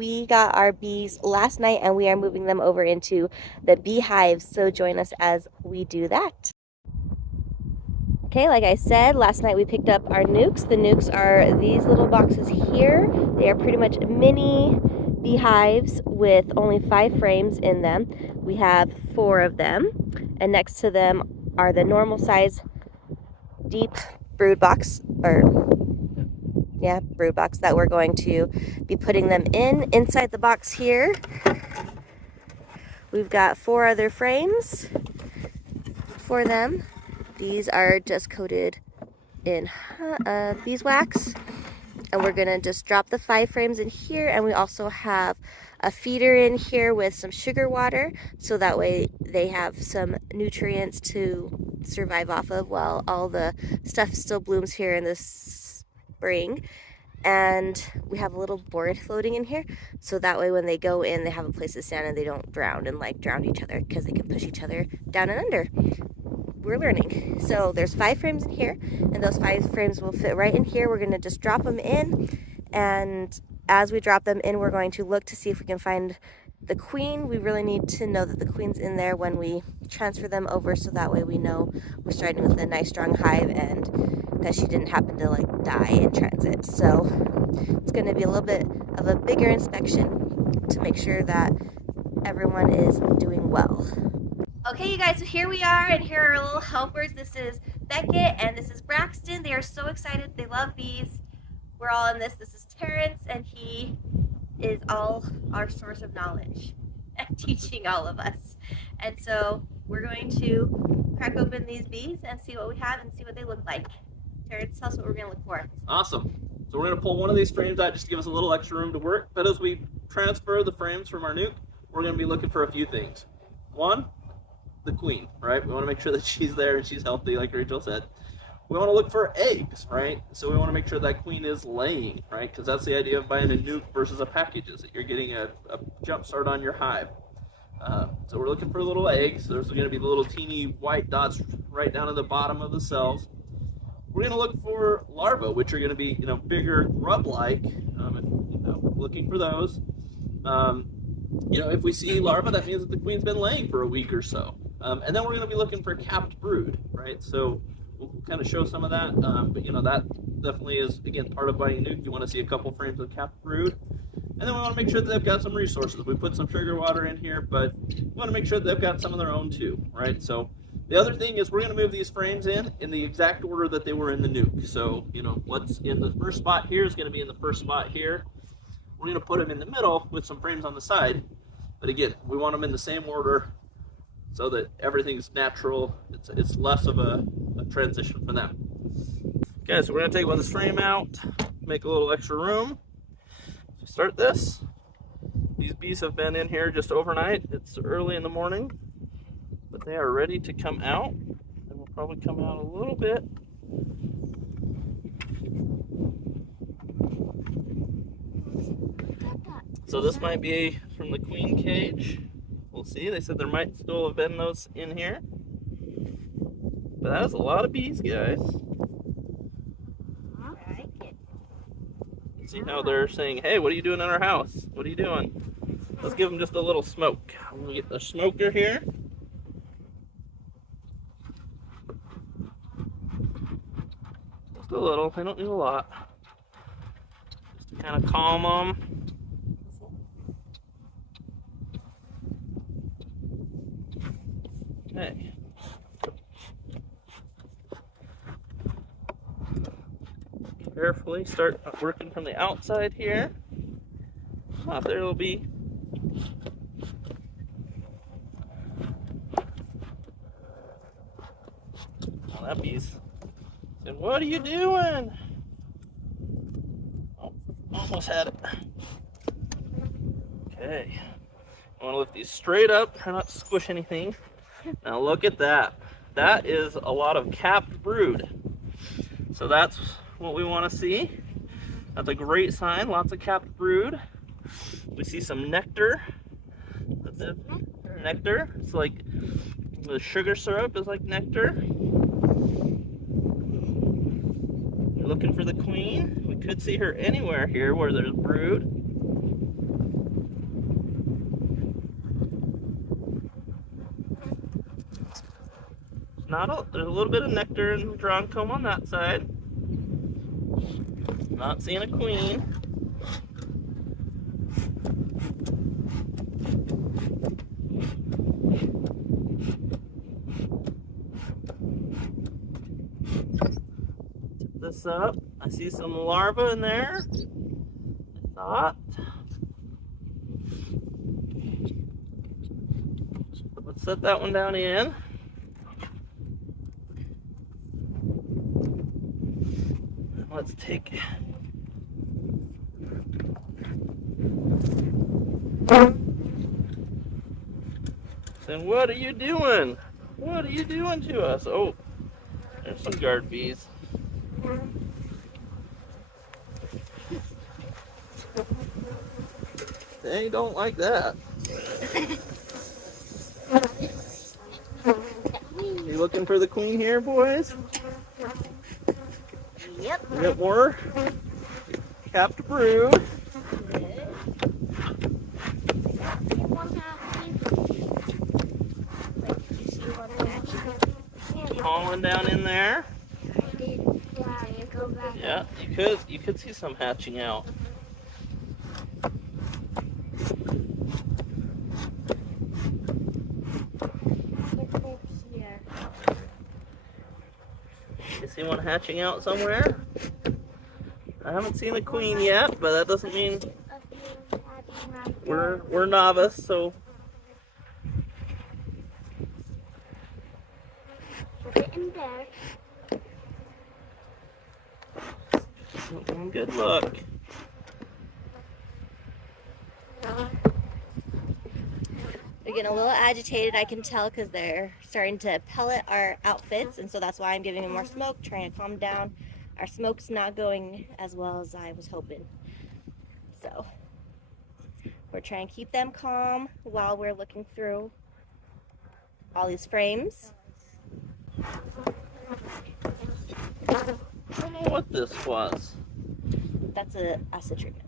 We got our bees last night and we are moving them over into the beehives, so join us as we do that. Okay, like I said, last night we picked up our Nucs. The Nucs are these little boxes here. They are pretty much mini beehives with only 5 frames in them. We have 4 of them, and next to them are the normal size deep brood box, brood box that we're going to be putting them in. Inside the box here, we've got 4 other frames for them. These are just coated in beeswax, and we're gonna just drop the 5 frames in here, and we also have a feeder in here with some sugar water, so that way they have some nutrients to survive off of while all the stuff still blooms here in the spring. And we have a little board floating in here, so that way when they go in, they have a place to stand and they don't drown and drown each other, because they can push each other down and under. We're learning. So there's 5 frames in here, and those 5 frames will fit right in here. We're going to just drop them in, and as we drop them in, we're going to look to see if we can find the queen. We really need to know that the queen's in there when we transfer them over, so that way we know we're starting with a nice strong hive and that she didn't happen to die in transit. So it's going to be a little bit of a bigger inspection to make sure that everyone is doing well. Okay, you guys, so here we are, and here are our little helpers. This is Beckett and this is Braxton. They are so excited. They love bees. We're all in this. This is Terrence, and he is all our source of knowledge and teaching all of us. And so we're going to crack open these bees and see what we have and see what they look like. Terrence, tell us what we're going to look for. Awesome. So we're going to pull one of these frames out just to give us a little extra room to work. But as we transfer the frames from our nuke, we're going to be looking for a few things. One, the queen, right? We want to make sure that she's there and she's healthy, like Rachel said. We want to look for eggs, right? So we want to make sure that queen is laying, right? Because that's the idea of buying a nuke versus a package, is that you're getting a jump start on your hive. So we're looking for little eggs. There's going to be the little teeny white dots right down at the bottom of the cells. We're going to look for larvae, which are going to be, bigger grub-like. Looking for those. If we see larvae, that means that the queen's been laying for a week or so. And then we're going to be looking for capped brood, right? So we'll kind of show some of that. But that definitely is, again, part of buying nuke. You want to see a couple frames of capped brood. And then we want to make sure that they've got some resources. We put some sugar water in here, but we want to make sure that they've got some of their own too, right? So the other thing is we're going to move these frames in the exact order that they were in the nuke. So, what's in the first spot here is going to be in the first spot here. We're going to put them in the middle with some frames on the side. But again, we want them in the same order so that everything's natural. It's less of a transition for them. Okay, so we're going to take one of this frame out, make a little extra room. So start this. These bees have been in here just overnight. It's early in the morning, but they are ready to come out. And will probably come out a little bit. So this might be from the queen cage. We'll see. They said there might still have been those in here. But that is a lot of bees, guys. See how they're saying, hey, what are you doing in our house? What are you doing? Let's give them just a little smoke. I'm gonna get the smoker here. Just a little, they don't need a lot. Just to kind of calm them. Okay. Carefully start working from the outside here. Oh, there will be. Oh, that bee's said, what are you doing? Oh, almost had it. Okay. I want to lift these straight up, try not to squish anything. Now look at that. That is a lot of capped brood. So that's what we want to see. That's a great sign, lots of capped brood. We see some nectar. That's it. Nectar. It's like the sugar syrup is like nectar. We're looking for the queen. We could see her anywhere here where there's brood. There's a little bit of nectar and drawn comb on that side. Not seeing a queen. Tip this up. I see some larvae in there. I thought. Let's set that one down in. Let's take. Then what are you doing? What are you doing to us? Oh, there's some guard bees. They don't like that. You looking for the queen here, boys? Yep. We got more capped brood. Pollen down in there. Yeah, you could see some hatching out. You see one hatching out somewhere? I haven't seen a queen yet, but that doesn't mean we're novice, so good luck. They're getting a little agitated, I can tell, because they're starting to pellet our outfits, and so that's why I'm giving them more smoke, trying to calm down. Our smoke's not going as well as I was hoping. So we're trying to keep them calm while we're looking through all these frames. I don't know what this was. That's an acid treatment.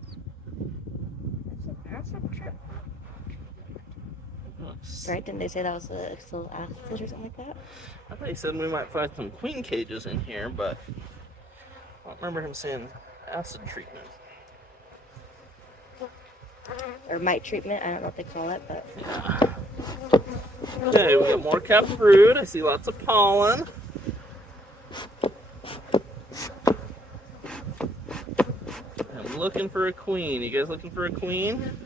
Right? Didn't they say that was a still acid or something like that? I thought he said we might find some queen cages in here, but I don't remember him saying acid treatment. Or mite treatment, I don't know what they call it, but Yeah. Okay, we got more capped brood. I see lots of pollen. I'm looking for a queen. You guys looking for a queen?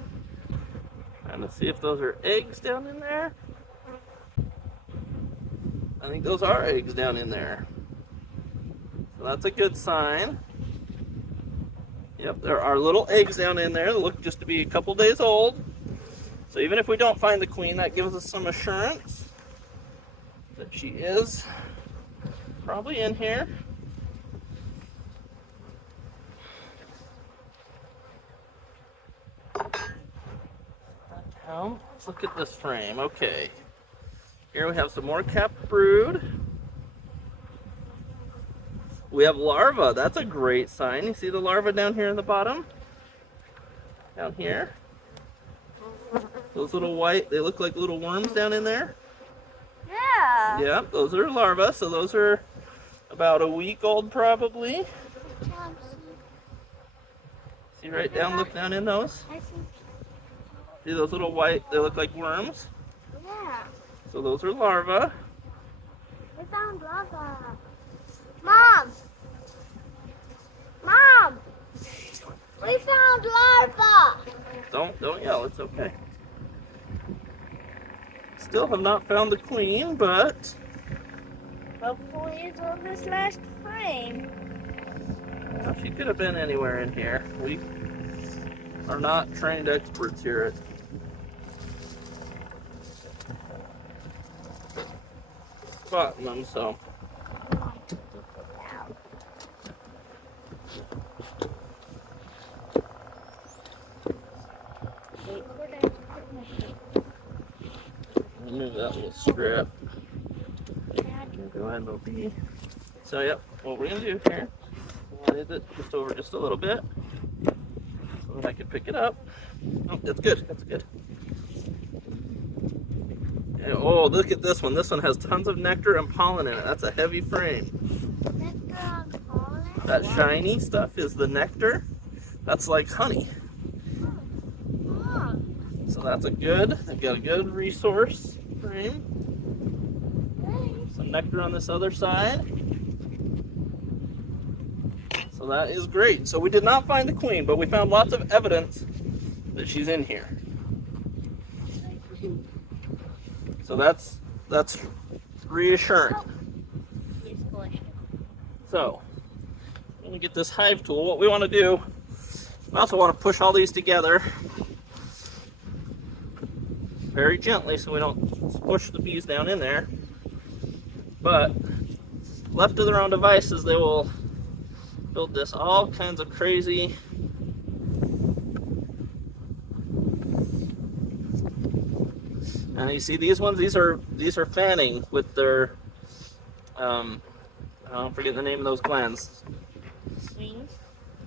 Trying to see if those are eggs down in there. I think those are eggs down in there. So that's a good sign. Yep, there are little eggs down in there that look just to be a couple days old. So even if we don't find the queen, that gives us some assurance that she is probably in here. Now, let's look at this frame. Okay. Here we have some more capped brood. We have larvae. That's a great sign. You see the larvae down here in the bottom? Down here. Those little white, they look like little worms down in there. yeah. Yep, those are larvae. So those are about a week old probably. See right down, look down in those. See those little white, they look like worms. Yeah, So those are larvae. we found lava. Mom! Mom! We found lava! Don't yell, it's okay. Still have not found the queen, but Hopefully it's on this last frame. well, she could have been anywhere in here. We are not trained experts here at spotting them, so. Remove that little strip. Go ahead and be. So yep, what we're gonna do here, we'll raise it just over just a little bit so that I can pick it up. Oh, that's good. That's good. Oh, look at this one. This one has tons of nectar and pollen in it. That's a heavy frame. That shiny stuff is the nectar. That's like honey. So that's they've got a good resource frame. Some nectar on this other side. So that is great. So we did not find the queen, but we found lots of evidence that she's in here. So that's reassuring. So let me get this hive tool. What we want to do, we also want to push all these together very gently so we don't push the bees down in there. But left to their own devices, they will build this all kinds of crazy and you see these ones, these are fanning with their I forget the name of those glands. Wings?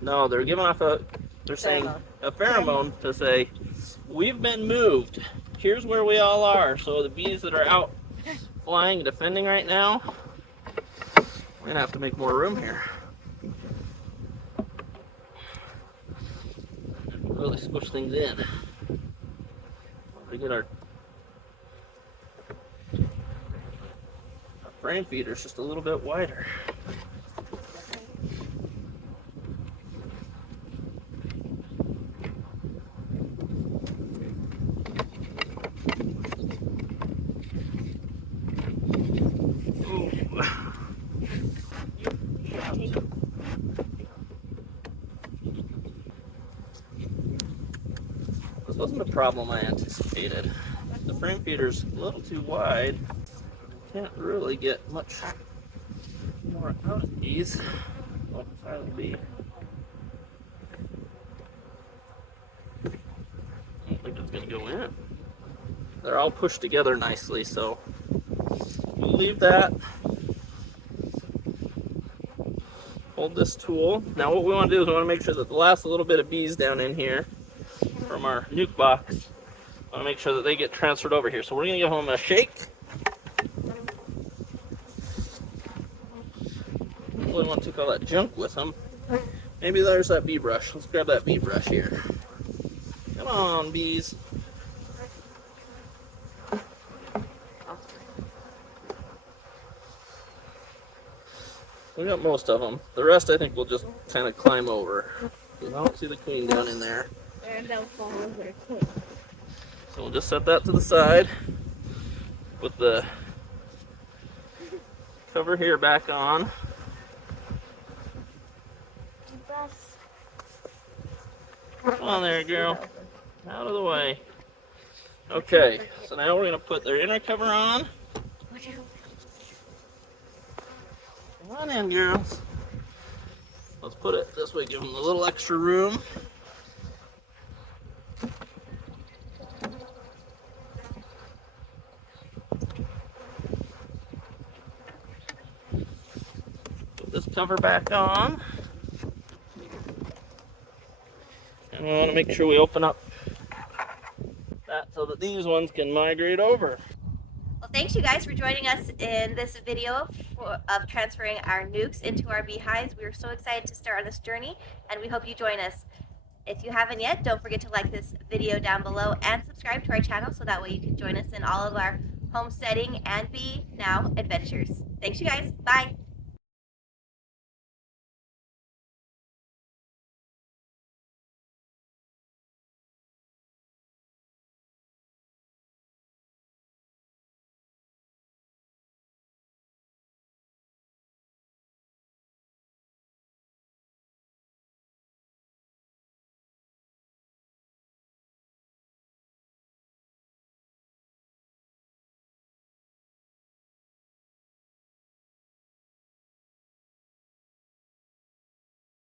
No, they're giving off they're saying a pheromone to say, we've been moved. Here's where we all are. So the bees that are out flying and defending right now, we're gonna have to make more room here. Really squish things in. We get our frame feeders just a little bit wider. This wasn't a problem I anticipated. The frame feeder's a little too wide. Can't really get much more out of these. Oh, silent bee. I don't think it's gonna go in. They're all pushed together nicely, so we'll leave that. Hold this tool. Now what we want to do is we want to make sure that the last little bit of bees down in here from our nuke box, I want to make sure that they get transferred over here. So we're going to give them a shake. Really want to take all that junk with them. Maybe there's that bee brush. Let's grab that bee brush here. Come on, bees. We got most of them. The rest I think we'll just kind of climb over. I don't see the queen down in there. And they'll fall over. So we'll just set that to the side. Put the cover here back on. Come on there, girl. Out of the way. Okay, so now we're going to put their inner cover on. Come on in, girls. Let's put it this way, give them a little extra room. Put this cover back on. And we want to make sure we open up that so that these ones can migrate over. Well, thanks you guys for joining us in this video of transferring our nukes into our beehives. We are so excited to start on this journey, and we hope you join us. If you haven't yet, don't forget to like this video down below and subscribe to our channel so that way you can join us in all of our homesteading and bee now adventures. Thanks you guys. Bye.